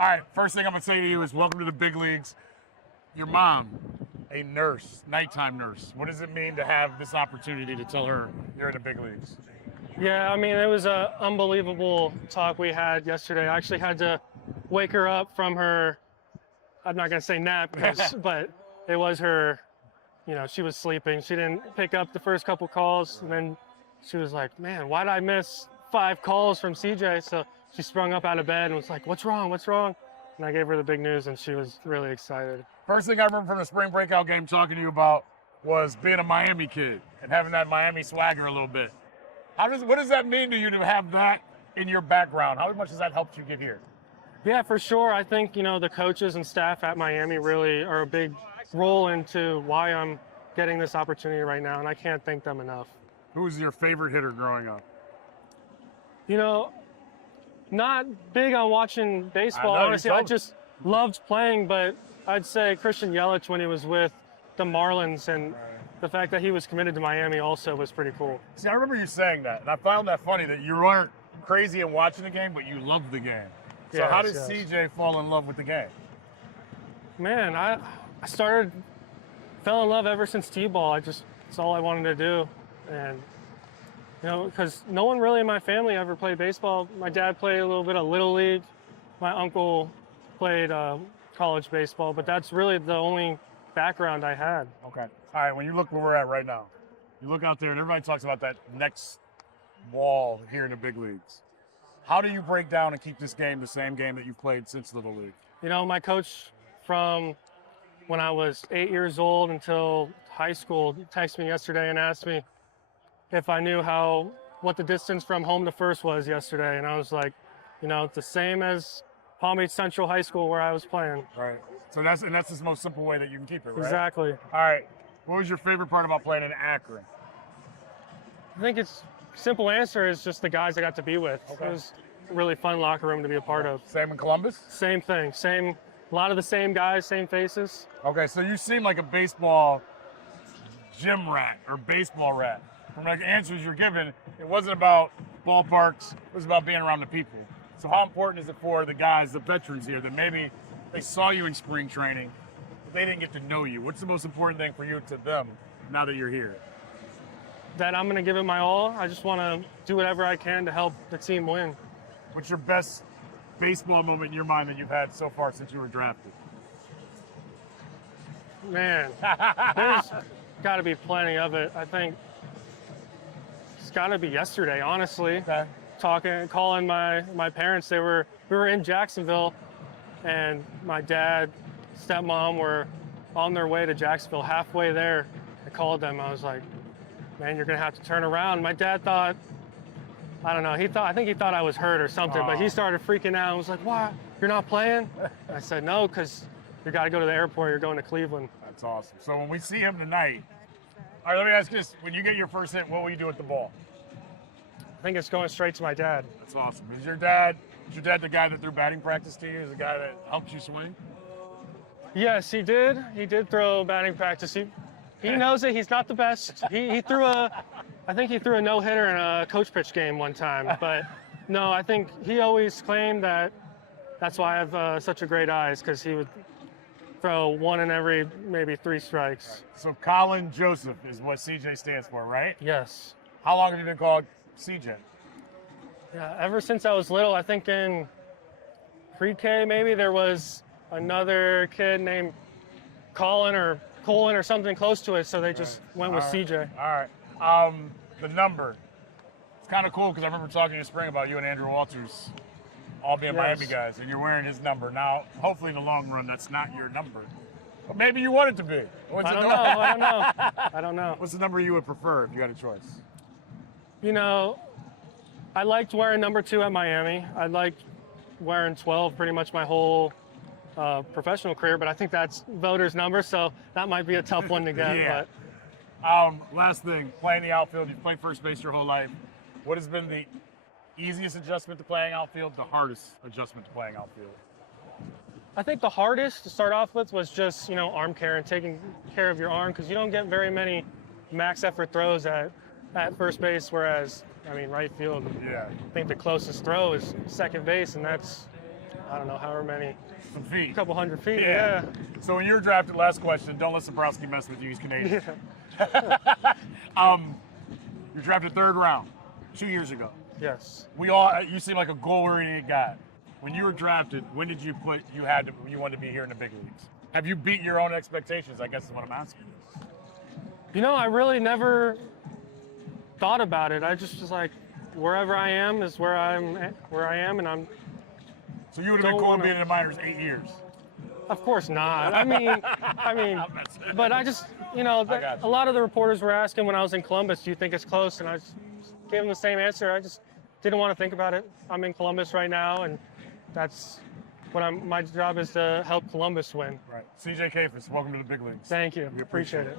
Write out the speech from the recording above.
All right, first thing I'm going to say to you is welcome to the big leagues. Your mom, a nurse, nighttime nurse. What does it mean to have this opportunity to tell her you're in the big leagues? Yeah, I mean, it was an unbelievable talk we had yesterday. I actually had to wake her up from her, I'm not going to say nap, but it was her, she was sleeping. She didn't pick up the first couple calls, and then she was like, man, why did I miss 5 calls from CJ? So she sprung up out of bed and was like, what's wrong? And I gave her the big news, and she was really excited. First thing I remember from the spring breakout game talking to you about was being a Miami kid and having that Miami swagger a little bit. What does that mean to you to have that in your background? How much has that helped you get here? Yeah, for sure. I think, the coaches and staff at Miami really are a big role into why I'm getting this opportunity right now, and I can't thank them enough. Who was your favorite hitter growing up? Not big on watching baseball. Honestly, I just loved playing, but I'd say Christian Yelich when he was with the Marlins, and the fact that he was committed to Miami also was pretty cool. See, I remember you saying that, and I found that funny that you weren't crazy in watching the game, but you loved the game. So Yes, how did yes. CJ fall in love with the game? Man, I fell in love ever since T-ball. It's all I wanted to do. And, because no one really in my family ever played baseball. My dad played a little bit of Little League. My uncle played college baseball, but that's really the only background I had. Okay. All right, when you look where we're at right now, you look out there and everybody talks about that next wall here in the big leagues. How do you break down and keep this game the same game that you've played since Little League? My coach from when I was 8 years old until high school texted me yesterday and asked me if I knew what the distance from home to first was yesterday. And I was like, it's the same as Palm Beach Central High School where I was playing. Right. So that's the most simple way that you can keep it, right? Exactly. All right. What was your favorite part about playing in Akron? I think it's simple answer is just the guys I got to be with. Okay. It was a really fun locker room to be a part of. Same in Columbus? Same thing. A lot of the same guys, same faces. Okay, so you seem like a baseball gym rat or baseball rat. From the answers you're giving, it wasn't about ballparks, it was about being around the people. So how important is it for the guys, the veterans here, that maybe they saw you in spring training, but they didn't get to know you? What's the most important thing for you to them now that you're here? That I'm going to give it my all. I just want to do whatever I can to help the team win. What's your best baseball moment in your mind that you've had so far since you were drafted? Man, there's got to be plenty of it. I think it's got to be yesterday, honestly. Okay. Calling my parents. We were in Jacksonville, and my dad, stepmom were on their way to Jacksonville. Halfway there, I called them. I was like, man, you're going to have to turn around. My dad thought, I don't know, I think he thought I was hurt or something, but he started freaking out and was like, what? You're not playing? I said, no, because you got to go to the airport. You're going to Cleveland. That's awesome. So when we see him tonight, all right, let me ask you this. When you get your first hit, what will you do with the ball? I think it's going straight to my dad. That's awesome. Is your dad the guy that threw batting practice to you? Is the guy that helped you swing? Yes, he did. He did throw batting practice. He knows it. He's not the best. I think he threw a no-hitter in a coach pitch game one time. But no, I think he always claimed that's why I have such a great eyes, because he would throw one in every maybe 3 strikes. Right. So Colin Joseph is what CJ stands for, right? Yes. How long have you been called CJ? Yeah, ever since I was little. I think in pre-K maybe there was another kid named Colin or something close to it, so they just went with CJ. All right. The number. It's kind of cool because I remember talking in spring about you and Andrew Walters all being Miami guys, and you're wearing his number. Now, hopefully in the long run, that's not your number. But maybe you want it to be. I don't know. What's the number you would prefer if you had a choice? I liked wearing number 2 at Miami. I liked wearing 12 pretty much my whole professional career, but I think that's voters' number, so that might be a tough one to get. Yeah. Last thing, playing the outfield, you've played first base your whole life. What has been the easiest adjustment to playing outfield, the hardest adjustment to playing outfield? I think the hardest to start off with was just, arm care and taking care of your arm, because you don't get very many max effort throws at first base, whereas, right field, I think the closest throw is second base, and that's I don't know, however many, Some feet. a couple hundred feet. Yeah. Yeah. So when you were drafted, last question, don't let Sobrowski mess with you, he's Canadian. You're drafted 3rd round 2 years ago. Yes. You seem like a goal-oriented guy. When you were drafted, when did you put you wanted to be here in the big leagues? Have you beat your own expectations? I guess is what I'm asking. You know, I really never thought about it. I just was like, wherever I am is where I am, and I'm. So you would have been cool being in the minors 8 years. Of course not. I mean, but I just, you know, a lot of the reporters were asking when I was in Columbus, do you think it's close? And I just gave them the same answer. I just didn't want to think about it. I'm in Columbus right now, and that's what my job is to help Columbus win. Right. CJ Kayfus, welcome to the big leagues. Thank you. We Appreciate it.